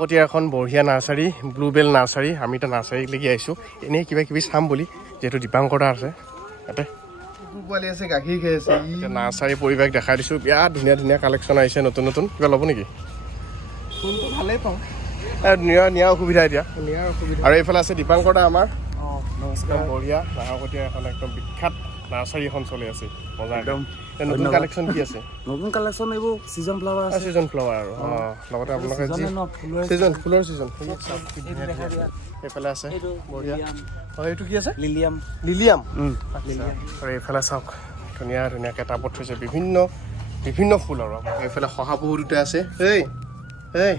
নাহৰকটীয়াৰ এখন বঢ়িয়া নাৰ্চাৰী, ব্লুবেল নাৰ্চাৰী। আমি এতিয়া নাৰ্চাৰীলৈকে আহিছোঁ এনেই কিবা কিবি চাম বুলি, যিহেতু দীপাংকৰ দা আছে ইয়াতে। পোৱালি আছে, গাখীৰ খাই আছে। এতিয়া নাৰ্চাৰী পৰিৱেশ দেখাই দিছোঁ, বিৰাট ধুনীয়া ধুনীয়া কালেকশ্যন আহিছে নতুন নতুন। কিবা ল'ব নেকি? ফুলটো ভালেই পাওঁ, নিয়া অসুবিধা এতিয়া। নিয়াৰ অসুবিধা। আৰু এইফালে আছে দীপাংকৰ দা আমাৰ, নমস্কাৰ। একদম বঢ়িয়া। নাহৰকটীয়াৰ এখন একদম বিখ্যাত নাৰ্চাৰী এখন চলি আছে, মজা একদম। নতুন কালেকশ্যন কি আছে? নতুন কালেকশ্যন এইবোৰ ছিজন ফ্লাৱাৰ আছে। ছিজন ফ্লাৱাৰ আৰু লগতে আপোনালোকে যি ছিজন, ফুলৰ ছিজন। এইফালে আছে বঢ়িয়া। এইটো কি আছে? লিলিয়াম। লিলিয়াম। আৰু এইফালে চাওক ধুনীয়া ধুনীয়াকৈ টাবত থৈছে বিভিন্ন ফুল। আৰু এইফালে শহাপহু দুটা আছে। এই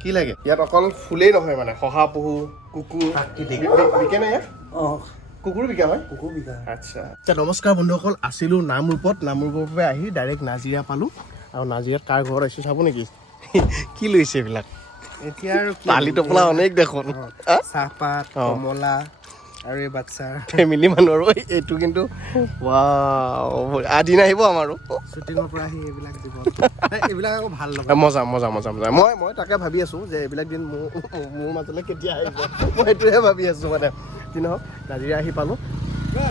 কি লাগে? ইয়াত অকল ফুলেই নহয় মানে, শহাপহু, কুকুৰ বিকে নাই ইয়াত? কুকুৰো বিকা হয়? কুকুৰ বিকা। আচ্ছা। নমস্কাৰ বন্ধুসকল, আছিলোঁ নামৰূপৰ পৰা আহি ডাইৰেক্ট নাজিৰা পালোঁ। আৰু নাজিৰাত কাৰ ঘৰত আহিছোঁ চাব নেকি? কি লৈছে এইবিলাক? এতিয়া আৰু টালি টোপোলা অনেক দেখোন। চাহপাত, কমলা আৰু এই বাচ্চাৰ ফেমিলি মানুহ। আৰু এইটো কিন্তু আদিন আহিব আমাৰো শ্বুটিঙৰ পৰা আহি এইবিলাক দিব। এইবিলাক আকৌ ভাল লগা। মজা। মই তাকে ভাবি আছোঁ যে এইবিলাক দিন মোৰ মাজলৈ কেতিয়া আহিব, মই সেইটোহে ভাবি আছোঁ মানে। যি নহওক নাজিৰা আহি পালোঁ,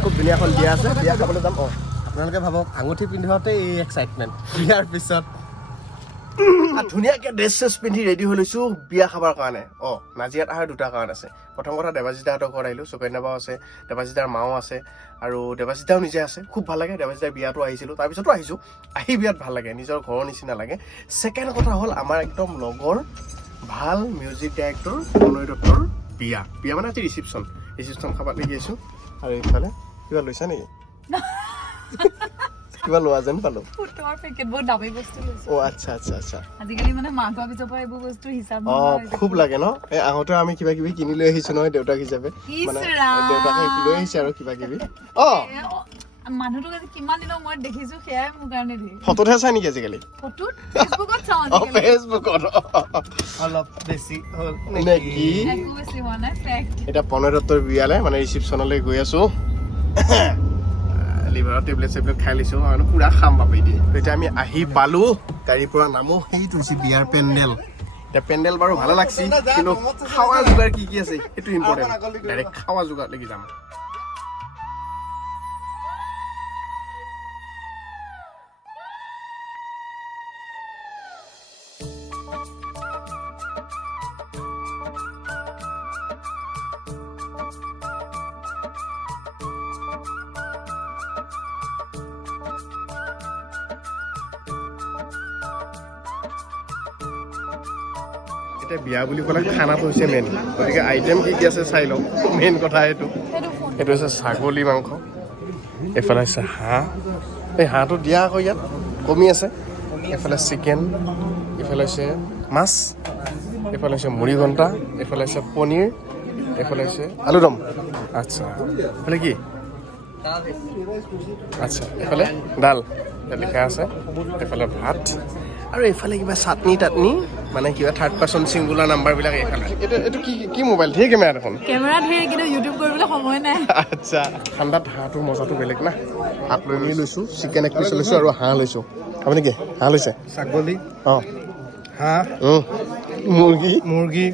খুব ধুনীয়া এখন বিয়া আছে, বিয়া খাবলৈ যাম। আপোনালোকে ভাবক, আঙুঠি পিন্ধাওঁতে এই এক্সাইটমেণ্ট, বিয়াৰ পিছত ধুনীয়াকৈ ড্ৰেছ চেছ পিন্ধি ৰেডি হৈ লৈছোঁ বিয়া খাবৰ কাৰণে। নাজিৰাত অহাৰ দুটা কাৰণ আছে। প্ৰথম কথা, দেৱাজিতাহঁতৰ ঘৰত আহিলোঁ, সুকন্যা বাও আছে, দেৱাজিতাৰ মাও আছে, আৰু দেৱাজিতাও নিজে আছে। খুব ভাল লাগে। দেৱাজিতাৰ বিয়াতো আহিছিলোঁ, তাৰপিছতো আহিছোঁ। আহি বিয়াত ভাল লাগে, নিজৰ ঘৰৰ নিচিনা লাগে। ছেকেণ্ড কথা হ'ল, আমাৰ একদম লগৰ ভাল মিউজিক ডাইৰেক্টৰ প্ৰণয় দত্তৰ বিয়া মানে আজি ৰিচিপশ্যন খাবাত লাগি আছোঁ। আৰু এইফালে কিবা লৈছা নেকি? কিবা লোৱা যেন পালোঁ। ফুটৰ পেকেট বহুত দামী বস্তু লৈছো। আচ্ছা। আজিকালি মানে মাঘ পিছৰ পৰা এইবোৰ বস্তু হিচাপ খুব লাগে ন? এই আহোঁতে আমি কিবা কিবি কিনি লৈ আহিছোঁ নহয়, দেউতাক হিচাপে। মানে দেউতাকে লৈ আহিছে আৰু কিবা কিবি। মানুহটোক আজি কিমান দিনৰ মূৰত দেখিছো, সেয়াই মোৰ কাৰণে দিয়ে। ফটোতহে চাই নেকি আজিকালি? ফটোত ফেচবুকত চাওঁ। ফেচবুকত অলপ বেছি হ'ল নেকি? একো বেছি হোৱা নাই, ফেক্ট। এতিয়া প্ৰণয় দত্তৰ বিয়ালে মানে ৰিচিপশ্যনলৈ গৈ আছোঁ। লিভাৰৰ টেবলেট খাই লৈছোঁ আৰু পুৰা খাম বাপি দিয়ে। এতিয়া আমি আহি পালোঁ, গাড়ীৰ পৰা নামো। সেইটো হৈছে বিয়াৰ পেণ্ডেল। এতিয়া পেণ্ডেল বাৰু ভালে লাগছে, কিন্তু খাৱা যোগাৰ কি আছে সেইটো ইম্পৰ্টেণ্ট। ডাইৰেক্ট খাৱা যোগাৰ লাগি যাম। এতিয়া বিয়া বুলি ক'লে খানাটো হৈছে মেইন, গতিকে আইটেম কি আছে চাই লওঁ। মেইন কথা সেইটো হৈছে ছাগলী মাংস, এইফালে হৈছে হাঁহ। এই হাঁহটো দিয়া আকৌ ইয়াত কমি আছে। এইফালে চিকেন, এইফালে হৈছে মাছ, এইফালে হৈছে মুড়ি ঘণ্টা, এইফালে হৈছে পনীৰ, এইফালে হৈছে আলুদম। আচ্ছা, এইফালে কি? আচ্ছা, এইফালে ডাল লিখা আছে, এইফালে ভাত, আৰু এইফালে কিবা চাটনি টাটনি, মানে কিবা থাৰ্ড পাৰ্চন ছিংগুলাৰ নাম্বাৰবিলাক এইফালে। এইটো কি মোবাইল? ধেৰ কেমেৰা দেখোন। কেমেৰা ধেৰ, কিন্তু ইউটিউব কৰিবলৈ সময় নাই। আচ্ছা, ঠাণ্ডাত হাঁহটোৰ মজাটো বেলেগ না। হাত লৈ লৈছোঁ, চিকেন এক পিচ লৈছোঁ আৰু হাঁহ লৈছোঁ। আপুনি কি হাঁহ লৈছে? ছাগলী, হাঁহ, মুৰ্গী,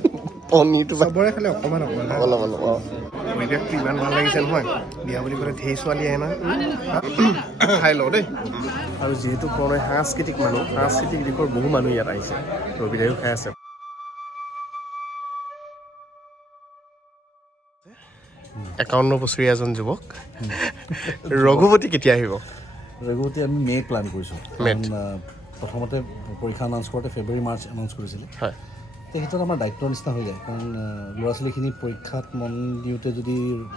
পনীৰটো চবৰে খালি অকণমান অলপমান। পৰিৱেশটো ইমান ভাল লাগিছে নহয়। বিয়া বুলি ক'লে ঢেৰ ছোৱালী আহে না। খাই লওঁ দেই। আৰু যিহেতু প্ৰণয় সাংস্কৃতিক দিশৰ বহু মানুহ ইয়াত আহিছে, ৰবিদায়ো খাই আছে। 51 বছৰীয়া এজন যুৱক। ৰঘুপতি কেতিয়া আহিব? ৰঘুপতি আমি মে' প্লান কৰিছোঁ। প্ৰথমতে পৰীক্ষা এনাউন্স কৰোঁতে ফেব্ৰুৱাৰী মাৰ্চ এনাউন্স কৰিছিলে। হয়, সেইটোত আমাৰ দায়িত্বৰ নিচিনা হৈ যায়, কাৰণ ল'ৰা ছোৱালীখিনি পৰীক্ষাত মন দিওঁতে যদি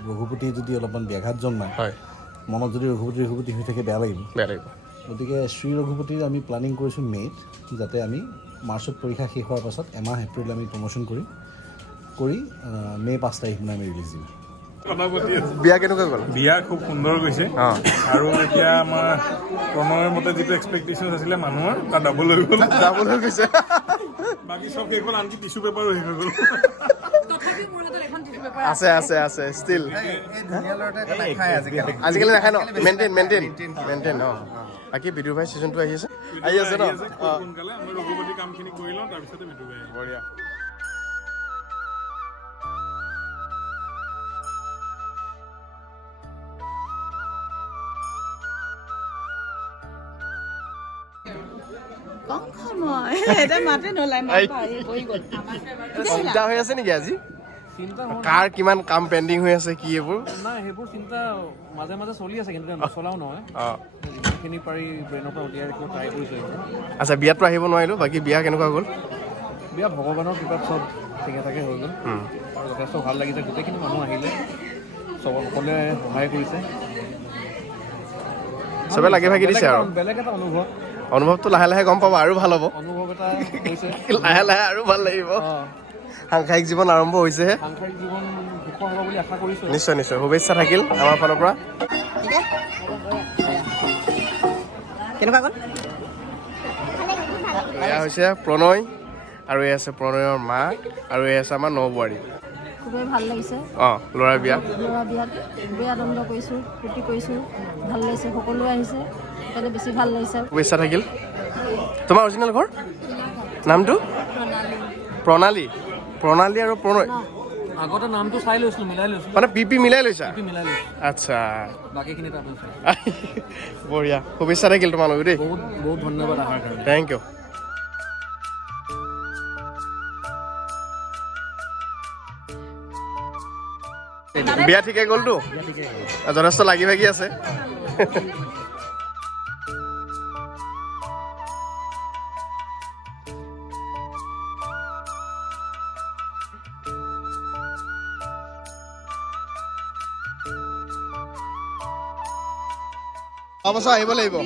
ৰঘুপতি যদি অলপমান ব্যাঘাত জন্মায়, হয়, মনত যদি ৰঘুপতি হৈ থাকে বেয়া লাগিব। গতিকে শ্ৰী ৰঘুপতিৰ আমি প্লানিং কৰিছোঁ মে'ত, যাতে আমি মাৰ্চত পৰীক্ষা শেষ হোৱাৰ পাছত এমাহ এপ্ৰিল আমি প্ৰমোশ্যন কৰি মে' 5 তাৰিখ মানে আমি ৰিলিজ দিম। বিয়া কেনেকুৱা গ'ল? বিয়া খুব সুন্দৰ গৈছে, আৰু এতিয়া আমাৰ প্ৰণয়ৰ মতে যিটো এক্সপেক্টেশ্যন আছিলে মানুহৰ তাৰ ডাবল হৈ গৈছে। বাকী চব শেষ হ'ল, আনকি টিচু পেপাৰো শেষ হৈ গ'ল। আছে ষ্টিল। আজিকালি নাখায় ন? মেইনটেইন। বাকী বিদুৰ ভাই ছিজনটো আহি আছে ন? সোনকালে আমি ৰঘুপতি কামখিনি কৰি লওঁ, তাৰপিছতে বিদুৰ ভাই। বঢ়িয়া। চিন্তা হৈ আছে নেকি আজি কাৰ কিমান কাম পেণ্ডিং হৈ আছে কি এইবোৰ নাই সেইবোৰ চিন্তা মাজে মাজে চলি আছে কিন্তু নচলাও নহয় যিমানখিনি পাৰি ব্ৰেইনৰ পৰা উলিয়াই ৰাখিব ট্ৰাই কৰিছোঁ আচ্ছা বিয়াততো আহিব নোৱাৰিলোঁ বাকী বিয়া কেনেকুৱা গ'ল বিয়া ভগৱানৰ কৃপাত চব ঠিকে ঠাকে হৈ গ'ল আৰু যথেষ্ট ভাল লাগিছে গোটেইখিনি মানুহ আহিলে সকলোৱে সহায় কৰিছে চবে লাগি ভাগি দিছে আৰু বেলেগ এটা অনুভৱটো লাহে লাহে গম পাব আৰু ভাল হ'ব অনুভৱ এটা হৈছে লাহে লাহে আৰু ভাল লাগিব সাংসাৰিক জীৱন আৰম্ভ হৈছেহে সাংসাৰিক জীৱন সুখৰ হ'ব বুলি আশা কৰিছোঁ নিশ্চয় নিশ্চয় শুভেচ্ছা থাকিল আমাৰ ফালৰ পৰা কেনেকুৱা গ'ল এয়া হৈছে প্ৰণয় আৰু এই আছে প্ৰণয়ৰ মাক আৰু এই আছে আমাৰ নবোৱাৰী খুবেই ভাল লাগিছে ল'ৰাৰ বিয়া ল'ৰা বিয়াত খুবেই আনন্দ কৰিছোঁ ফূৰ্তি কৰিছোঁ ভাল লাগিছে সকলোৱে আহিছে সেইকাৰণে বেছি ভাল লাগিছে শুভেচ্ছা থাকিল তোমাৰ অৰিজিনেল ঘৰ নামটো প্ৰণালী প্ৰণালী আৰু প্ৰণয় আগতে নামটো চাই লৈছিলোঁ মিলাই লৈছিলোঁ মানে পি মিলাই লৈছা মিলাই লৈছোঁ আচ্ছা বাকীখিনি তাত হৈছে বঢ়িয়া শুভেচ্ছা থাকিল তোমালোক দেই বহুত বহুত ধন্যবাদ অহাৰ কাৰণে থেংক ইউ বিয়া ঠিকে গ'লতো যথেষ্ট লাগি ভাগি আছে অৱশ্য আহিব লাগিব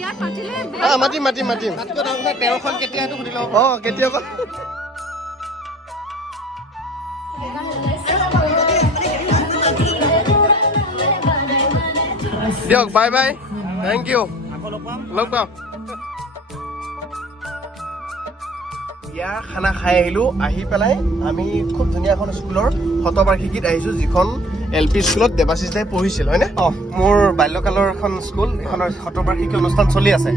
মাতিম মাতিম মাতিম তেৰখন কেতিয়া সেইটো সুধি লওঁ কেতিয়াবা দিয়ক বাই বাই থেংক ইউ লগ পাম বিয়াৰ খানা খাই আহিলোঁ আহি পেলাই আমি খুব ধুনীয়া এখন স্কুলৰ শতবাৰ্ষিকীত আহিছোঁ যিখন LP স্কুলত দেৱাশিষ দাই পঢ়িছিল হয়নে মোৰ বাল্যকালৰ এখন স্কুল এইখনৰ শতবাৰ্ষিকী অনুষ্ঠান চলি আছে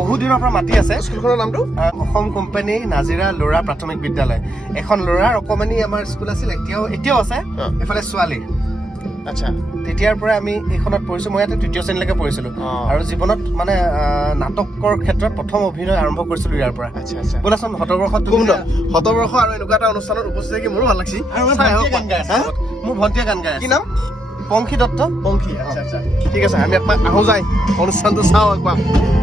বহুত দিনৰ পৰা মাতি আছে স্কুলখনৰ নামটো অসম কোম্পানী নাজিৰা ল'ৰা প্ৰাথমিক বিদ্যালয় এখন ল'ৰাৰ অকণমানি আমাৰ স্কুল আছিল এতিয়াও আছে এইফালে ছোৱালী আচ্ছা তেতিয়াৰ পৰা আমি এইখনত পঢ়িছোঁ মই ইয়াতে 3য় শ্ৰেণীলৈকে পঢ়িছিলোঁ আৰু জীৱনত মানে নাটকৰ ক্ষেত্ৰত প্ৰথম অভিনয় আৰম্ভ কৰিছিলোঁ ইয়াৰ পৰা আচ্ছা আচ্ছা বোলাচোন শতবৰ্ষ আৰু এনেকুৱা এটা অনুষ্ঠানত উপস্থিত থাকি মোৰো ভাল লাগিছে মোৰ ভণ্টিয়ে গান গাই কি নাম পংখী দত্ত পংখী আচ্ছা আচ্ছা ঠিক আছে আমি একবাৰ আহোঁ যায় অনুষ্ঠানটো চাওঁ একবাৰ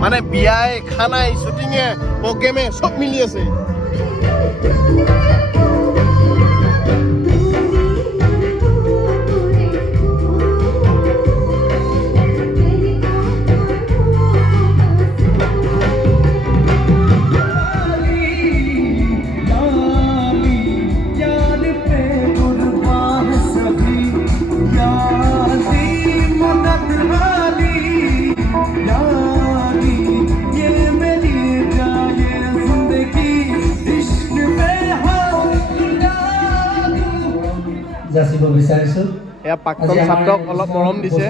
মানে বিয়াই খানাই শ্বুটিঙে প্ৰগ্ৰেমে চব মিলি আছে যাচিব বিচাৰিছোঁ এয়া প্ৰাক্তন ছাত্ৰক অলপ মৰম দিছে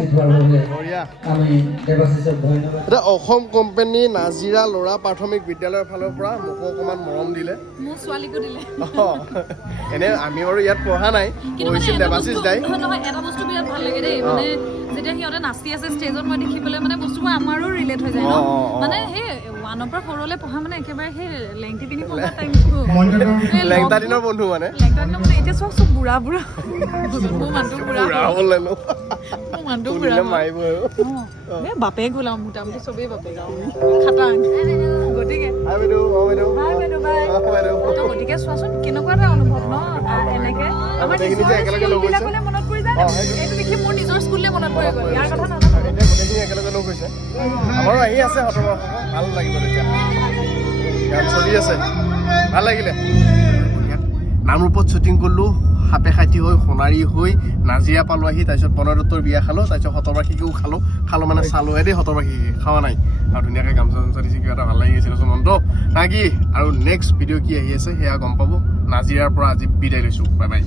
এটা অসম কোম্পানী নাজিৰা ল'ৰা প্ৰাথমিক বিদ্যালয়ৰ ফালৰ পৰা মোকো অকণমান মৰম দিলে মোৰ ছোৱালীকো দিলে এনে আমি বাৰু ইয়াত পঢ়া নাই পঢ়িছিল দেৱাশিষ দাই নহয় এটা বস্তু বিৰাট ভাল লাগে দেই মানে যেতিয়া সিহঁতে নাচি আছে ষ্টেজত মই দেখি পেলাই মানে বস্তুবোৰ আমাৰো ৰিলেট হৈ যায় ন মানে সেই 1ৰ পৰা 4লৈ পঢ়া মানে একেবাৰে সেই লেংটি পিন্ধি পঢ়া টাইমটো লেংটা দিনৰ বন্ধু মানে লেংটা দিনৰ মানে এতিয়া চব বুঢ়া মোৰ মানুহটো বুঢ়া হ'লে মোৰ মানুহটো বুঢ়া মাৰিব বাপেক ওলাওঁ মোটামুটি চবেই বাপেক খাটাং গতিকে গতিকে চোৱাচোন কেনেকুৱা এটা অনুভৱ ন এনেকে আমাৰ বিলাকলৈ মনত পৰি যায় এইটো দেখি মোৰ নিজৰ স্কুললৈ মনত পৰি গ'ল ইয়াৰ কথা নাজানো এতিয়া গোটেইখিনি একেলগে লগ হৈছে আমাৰো আহি আছে শতবৰ্ষ ভাল লাগিব তেতিয়া গান চলি আছে ভাল লাগিলে নামৰূপত শ্বুটিং কৰিলোঁ সাপে খাটি হৈ সোণাৰী হৈ নাজিৰা পালোঁ আহি তাৰপিছত প্ৰণয় দত্তৰ বিয়া খালোঁ তাৰপিছত শতবাৰ্ষিকীও খালোঁ মানে চালোঁহে দেই শতবাৰ্ষিকী খোৱা নাই আৰু ধুনীয়াকৈ গামোচা চামোচা দিছে কিবা এটা ভাল লাগি গৈছিল মনটো না কি আৰু নেক্সট ভিডিঅ' কি আহি আছে সেয়া গম পাব নাজিৰাৰ পৰা আজি বিদায় লৈছোঁ বাই বাই